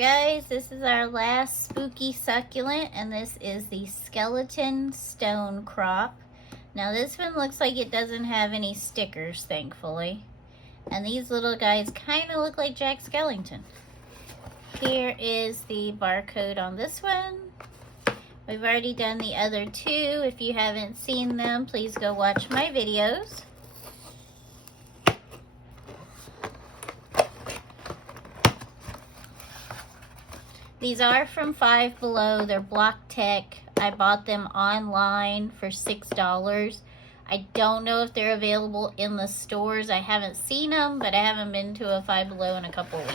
Guys, this is our last spooky succulent, and this is the skeleton stone crop. Now this one looks like it doesn't have any stickers, thankfully. And these little guys kind of look like Jack Skellington. Here is the barcode on this one. We've already done the other two. If you haven't seen them, please go watch my videos. These are from Five Below. They're Block Tech. I bought them online for $6. I don't know if they're available in the stores. I haven't seen them, but I haven't been to a Five Below in a couple weeks.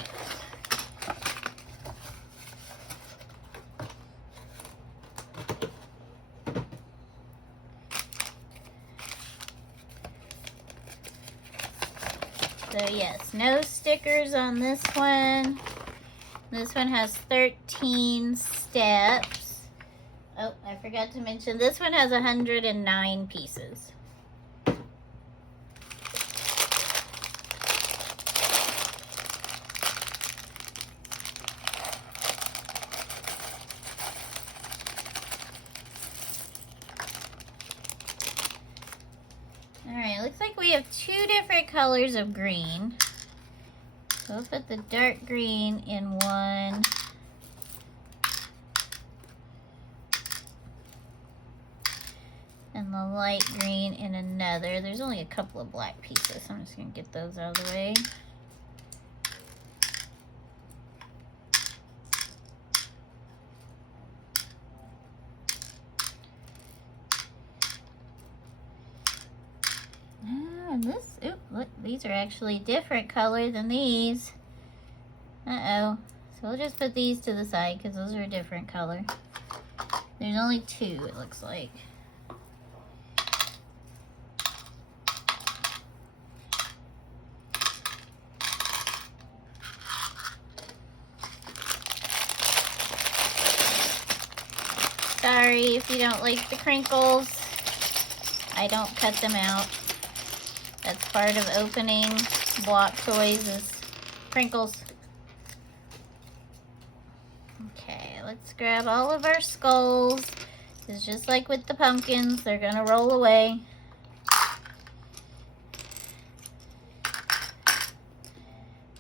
So yes, no stickers on this one. This one has 13 steps. Oh, I forgot to mention, this one has 109 pieces. Alright, looks like we have two different colors of green. So we'll put the dark green in one. And the light green in another. There's only a couple of black pieces, so I'm just going to get those out of the way. And this, oop, look, these are actually different color than these. Uh-oh. So we'll just put these to the side because those are a different color. There's only two, it looks like. Sorry if you don't like the crinkles. I don't cut them out. That's part of opening block toys is crinkles. Okay, let's grab all of our skulls. It's just like with the pumpkins, they're gonna roll away.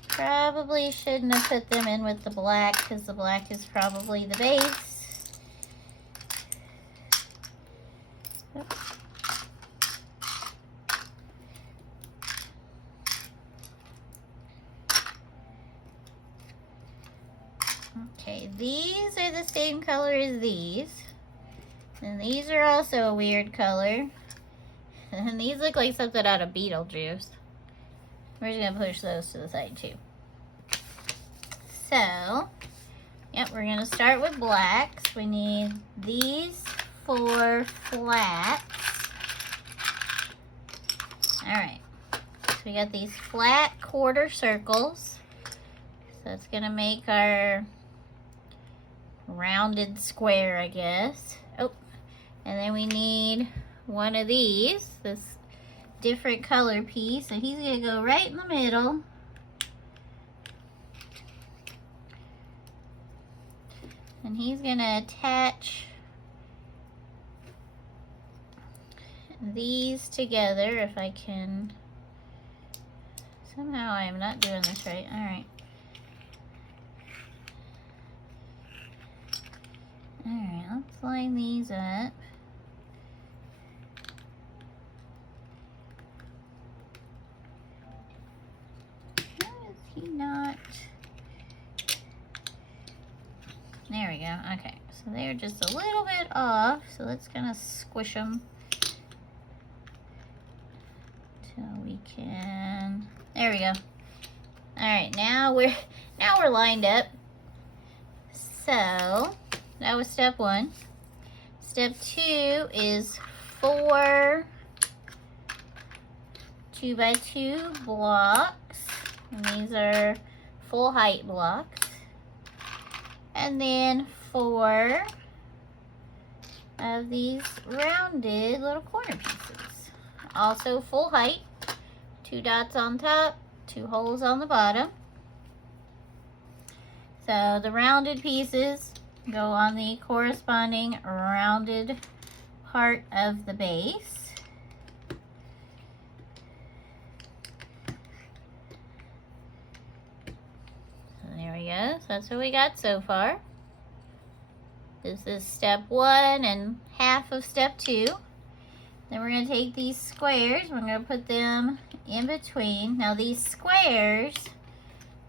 Probably shouldn't have put them in with the black because the black is probably the base. Oops. Okay, these are the same color as these. And these are also a weird color. And these look like something out of Beetlejuice. We're just gonna push those to the side too. So, yep, we're gonna start with blacks. We need these 4 flats. Alright, so we got these flat quarter circles. So it's gonna make our rounded square, I guess. Oh, and then we need one of these, this different color piece. So he's gonna go right in the middle. And he's gonna attach these together if I can. Somehow I am not doing this right. Alright. Alright, let's line these up. How is he not? There we go. Okay, so they're just a little bit off, so let's kind of squish them till we can. There we go. Alright, now we're lined up. So that was step 1. Step 2 is 4 2x2 blocks. And these are full height blocks. And then 4 of these rounded little corner pieces. Also full height. 2 dots on top, 2 holes on the bottom. So the rounded pieces go on the corresponding rounded part of the base. So there we go. So that's what we got so far. This is step 1 and half of step 2. Then we're going to take these squares, we're going to put them in between. Now these squares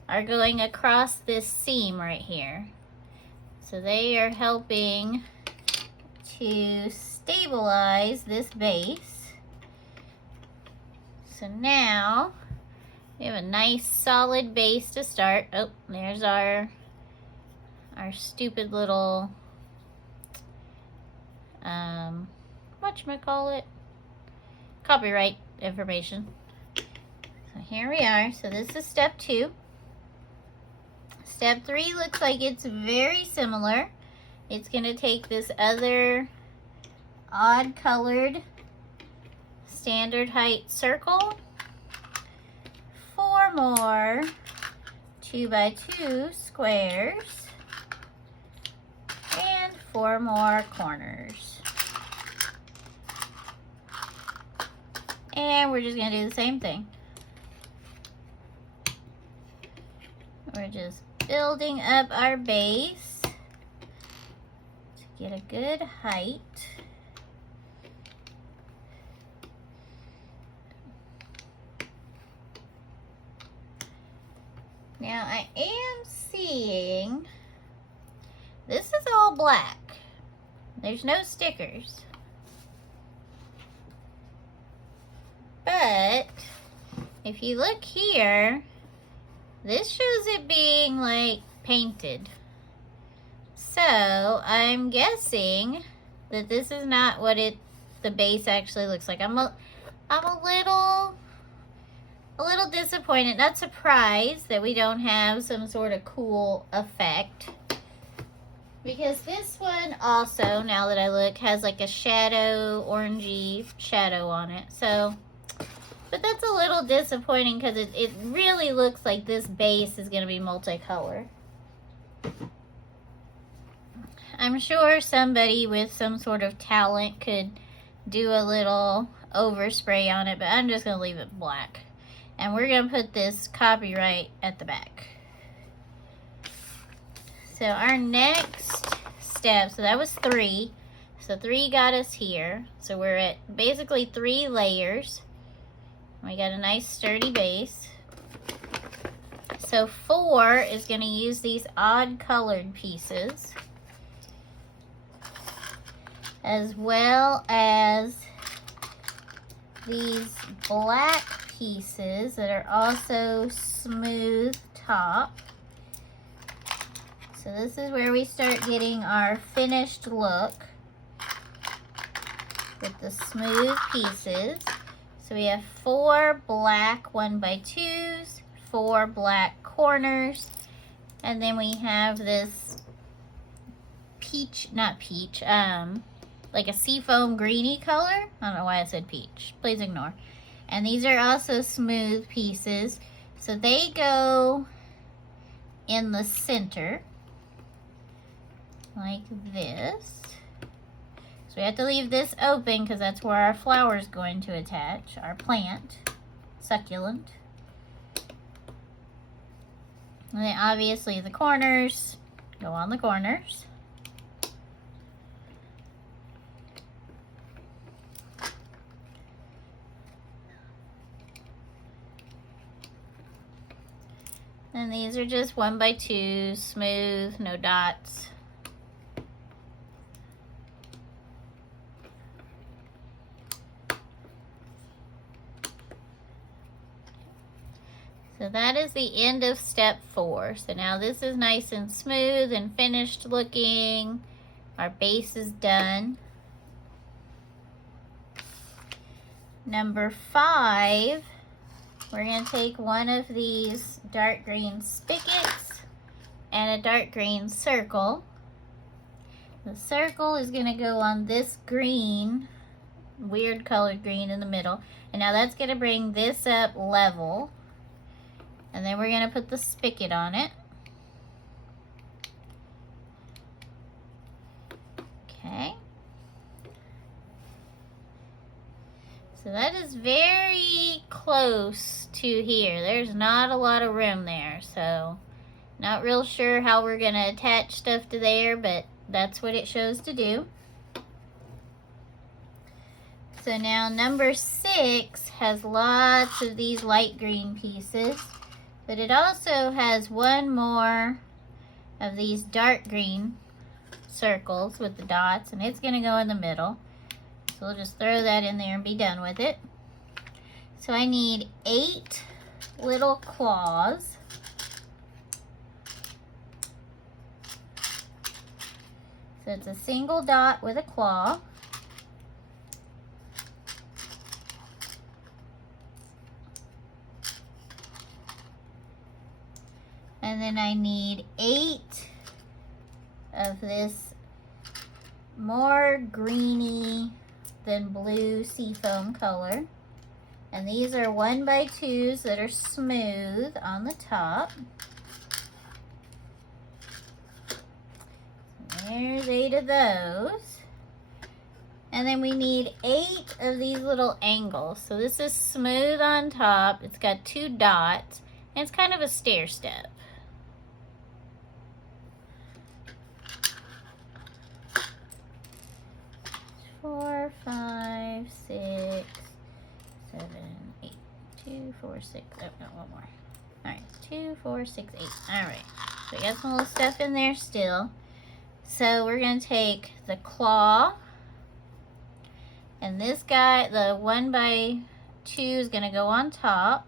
are going across this seam right here. So they are helping to stabilize this base. So now we have a nice solid base to start. Oh, there's our stupid little whatchamacallit, copyright information. So here we are. So this is step 2. Step 3 looks like it's very similar. It's going to take this other odd colored standard height circle, 4 more 2x2 squares, and 4 more corners. And we're just going to do the same thing. We're just building up our base to get a good height. Now I am seeing this is all black. There's no stickers. But if you look here, this shows it being like painted. So I'm guessing that this is not what the base actually looks like. I'm a little disappointed, not surprised that we don't have some sort of cool effect. Because this one also, now that I look, has like a shadow, orangey shadow on it. So, but that's a little disappointing because it really looks like this base is going to be multicolor. I'm sure somebody with some sort of talent could do a little overspray on it, but I'm just going to leave it black. And we're going to put this copyright at the back. So our next step, so that was 3. So 3 got us here. So we're at basically 3 layers. We got a nice sturdy base. So 4 is going to use these odd colored pieces, as well as these black pieces that are also smooth top. So this is where we start getting our finished look with the smooth pieces. So we have 4 black 1x2s, 4 black corners, and then we have this like a seafoam greeny color. I don't know why I said peach. Please ignore. And these are also smooth pieces. So they go in the center like this. So we have to leave this open because that's where our flower is going to attach, our plant, succulent. And then obviously the corners go on the corners. And these are just 1x2, smooth, no dots. So that is the end of step 4. So now this is nice and smooth and finished looking. Our base is done. Number 5, we're going to take one of these dark green spigots and a dark green circle. The circle is going to go on this green, weird colored green in the middle. And now that's going to bring this up level. And then we're going to put the spigot on it. So that is very close to here. There's not a lot of room there, so not real sure how we're gonna attach stuff to there, but that's what it shows to do. So now number 6 has lots of these light green pieces, but it also has one more of these dark green circles with the dots, and it's gonna go in the middle. So we'll just throw that in there and be done with it. So I need 8 little claws. So it's a single dot with a claw. And then I need 8 of this more greeny than blue seafoam color. And these are 1x2s that are smooth on the top. There's 8 of those. And then we need 8 of these little angles. So this is smooth on top. It's got 2 dots. And it's kind of a stair step. 4, 5, 6, 7, 8. 2, 4, 6. Oh, no, one more. Alright, 2, 4, 6, 8. Alright, so we got some little stuff in there still. So we're going to take the claw, and this guy, the 1x2, is going to go on top.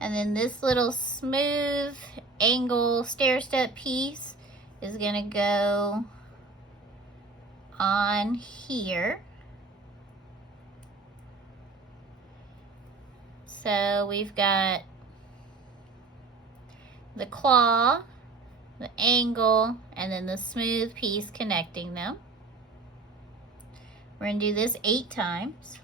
And then this little smooth angle stair step piece is going to go on here. So we've got the claw, the angle, and then the smooth piece connecting them. We're going to do this 8 times.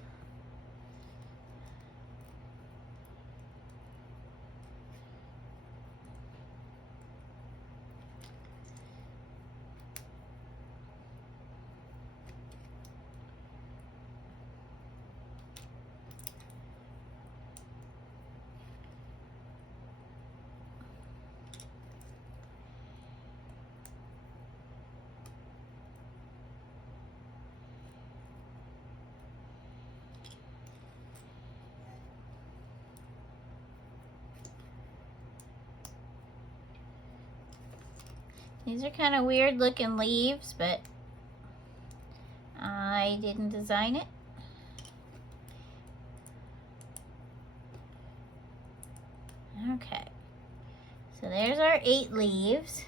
These are kind of weird looking leaves, but I didn't design it. Okay, so there's our 8 leaves.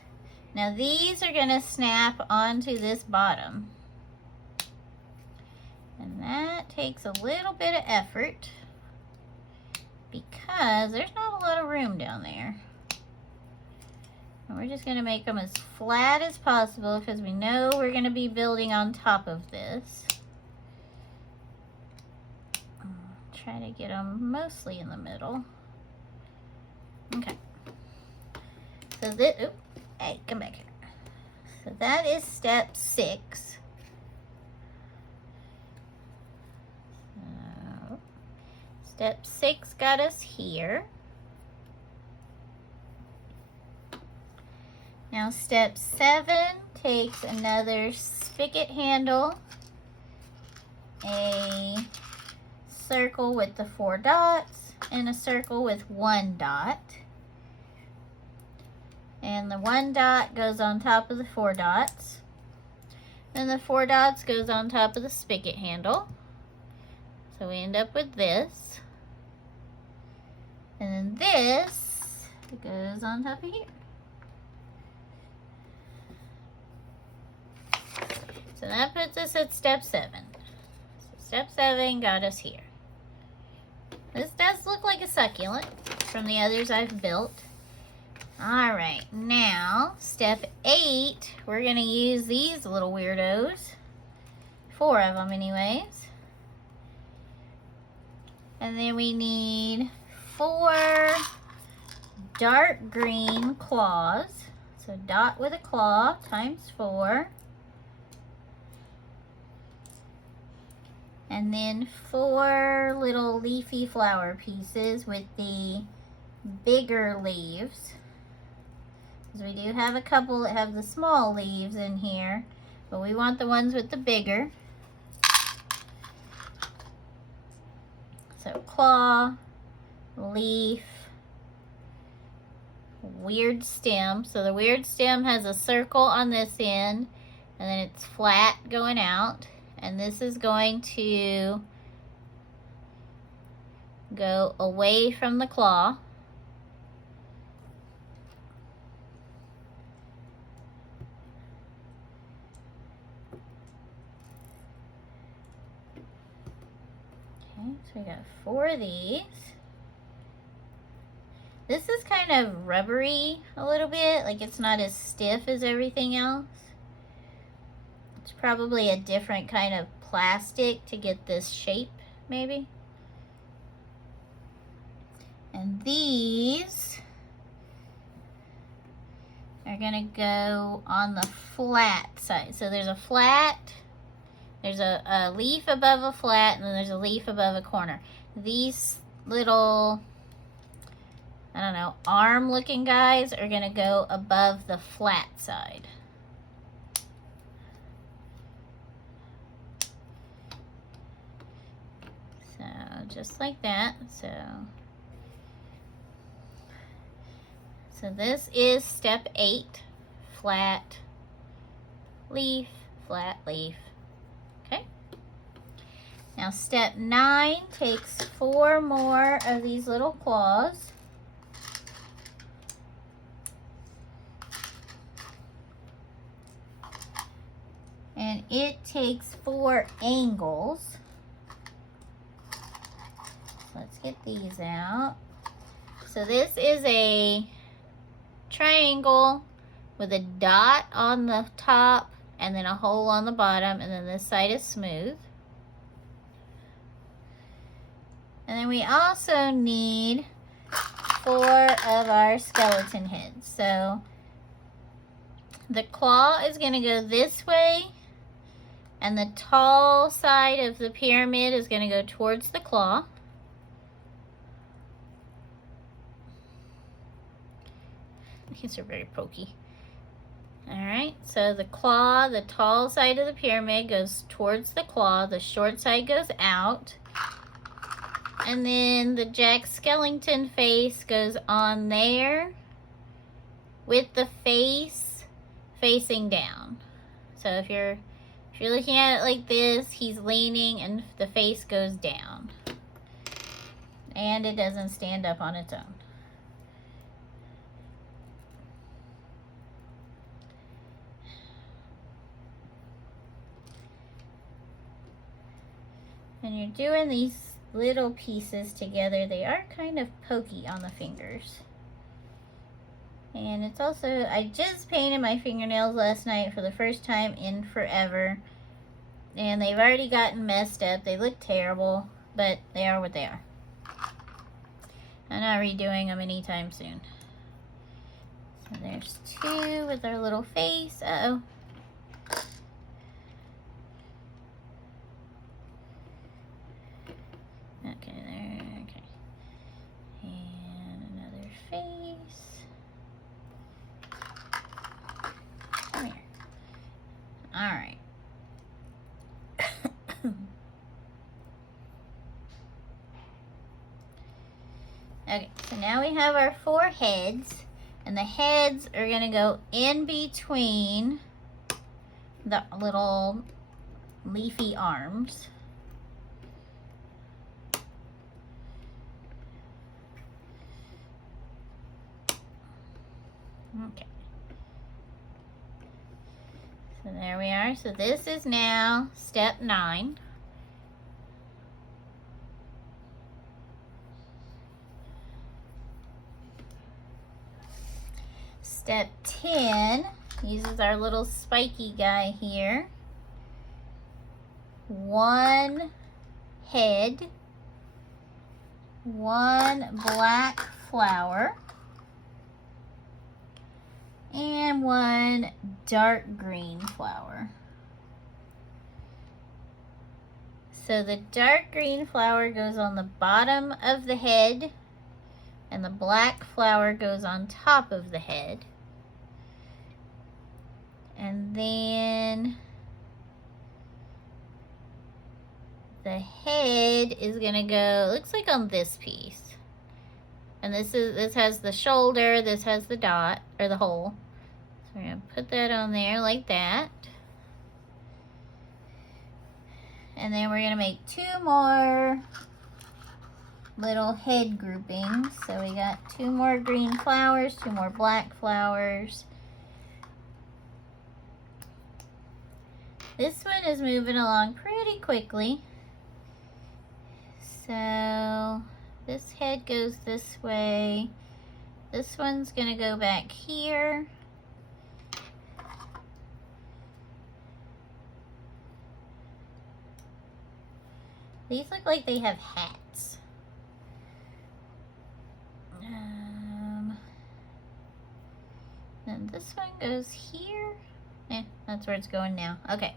Now these are going to snap onto this bottom. And that takes a little bit of effort because there's not a lot of room down there. And we're just going to make them as flat as possible because we know we're going to be building on top of this. Try to get them mostly in the middle. Okay. So this, oh, hey, come back here. So that is step 6. So, step 6 got us here. Now step 7 takes another spigot handle, a circle with the 4 dots, and a circle with 1 dot. And the 1 dot goes on top of the 4 dots. Then the 4 dots goes on top of the spigot handle. So we end up with this. And then this goes on top of here. So that puts us at step 7. So step 7 got us here. This does look like a succulent from the others I've built. Alright, now step 8, we're going to use these little weirdos. 4 of them anyways. And then we need 4 dark green claws. So dot with a claw times 4. And then 4 little leafy flower pieces with the bigger leaves. Because we do have a couple that have the small leaves in here, but we want the ones with the bigger. So claw, leaf, weird stem. So the weird stem has a circle on this end, and then it's flat going out. And this is going to go away from the claw. Okay, so we got 4 of these. This is kind of rubbery a little bit, like it's not as stiff as everything else. It's probably a different kind of plastic to get this shape, maybe. And these are gonna go on the flat side. So there's a flat, there's a leaf above a flat, and then there's a leaf above a corner. These little, I don't know, arm looking guys are gonna go above the flat side. So just like that. So this is step 8, flat leaf, flat leaf. Okay. Now step 9 takes 4 more of these little claws. And it takes 4 angles. Let's get these out. So this is a triangle with a dot on the top and then a hole on the bottom, and then this side is smooth. And then we also need 4 of our skeleton heads. So the claw is going to go this way, and the tall side of the pyramid is going to go towards the claw. These are very pokey. Alright, so the claw, the tall side of the pyramid goes towards the claw, the short side goes out, and then the Jack Skellington face goes on there with the face facing down. So if you're looking at it like this, he's leaning and the face goes down. And it doesn't stand up on its own. When you're doing these little pieces together, they are kind of pokey on the fingers. And it's also, I just painted my fingernails last night for the first time in forever. And they've already gotten messed up. They look terrible, but they are what they are. I'm not redoing them anytime soon. So there's 2 with our little face. Uh-oh. Okay, there, okay. And another face. Come here. Alright. Okay, so now we have our 4 heads, and the heads are going to go in between the little leafy arms. Okay. So there we are. So this is now step 9. Step 10 uses our little spiky guy here. 1 head, 1 black flower, and 1 dark green flower. So the dark green flower goes on the bottom of the head, and the black flower goes on top of the head. And then the head is gonna go, looks like on this piece. And this has the shoulder, this has the dot, or the hole. So we're gonna put that on there like that. And then we're gonna make 2 more little head groupings. So we got 2 more green flowers, 2 more black flowers. This one is moving along pretty quickly. So this head goes this way. This one's gonna go back here. These look like they have hats. And this one goes here. That's where it's going now. Okay,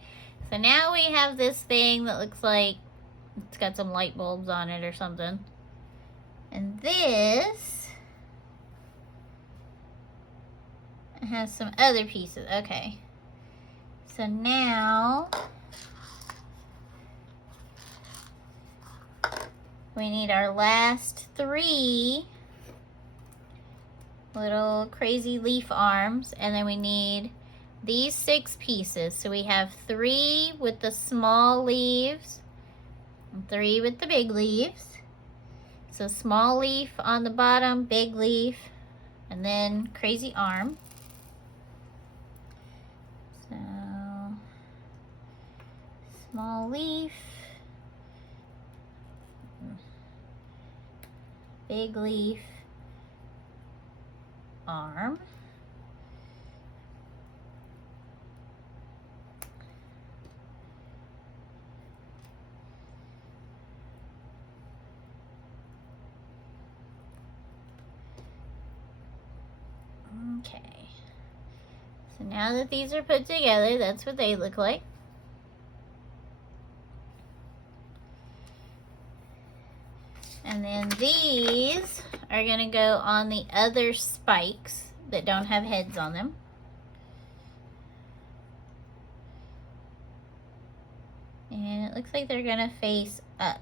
so now we have this thing that looks like it's got some light bulbs on it or something. And this has some other pieces. Okay, so now we need our last 3 little crazy leaf arms, and then we need these 6 pieces. So we have 3 with the small leaves and 3 with the big leaves. So small leaf on the bottom, big leaf, and then crazy arm. So small leaf, big leaf, arm. Okay, so now that these are put together, that's what they look like. And then these are gonna go on the other spikes that don't have heads on them. And it looks like they're gonna face up.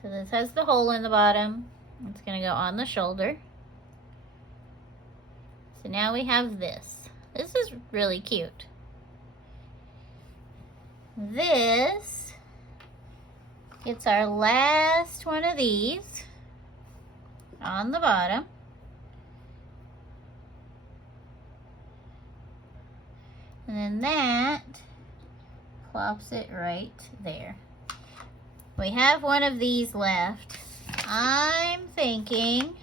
So this has the hole in the bottom. It's gonna go on the shoulder. So now we have this. This is really cute. This gets our last one of these on the bottom. And then that plops it right there. We have one of these left. I'm thinking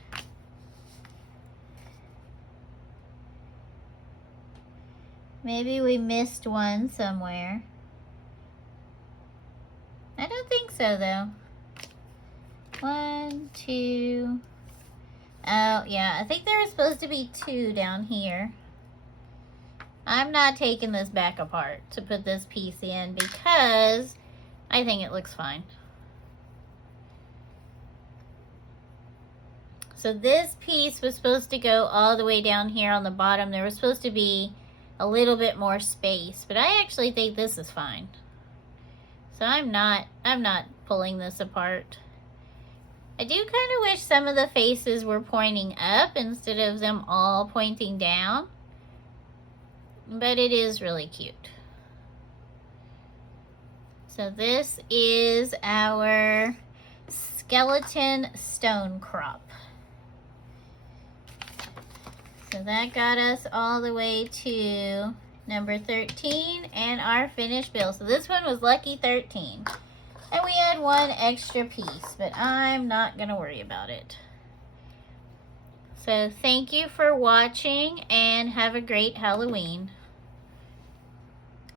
maybe we missed one somewhere. I don't think so though. 1, 2. Oh yeah, I think there was supposed to be 2 down here. I'm not taking this back apart to put this piece in because I think it looks fine. So this piece was supposed to go all the way down here on the bottom. There was supposed to be a little bit more space, but I actually think this is fine. So I'm not pulling this apart. I do kind of wish some of the faces were pointing up instead of them all pointing down, but it is really cute. So this is our skeleton stone crop. So that got us all the way to number 13 and our finished bill. So this one was lucky 13. And we had 1 extra piece, but I'm not going to worry about it. So thank you for watching and have a great Halloween.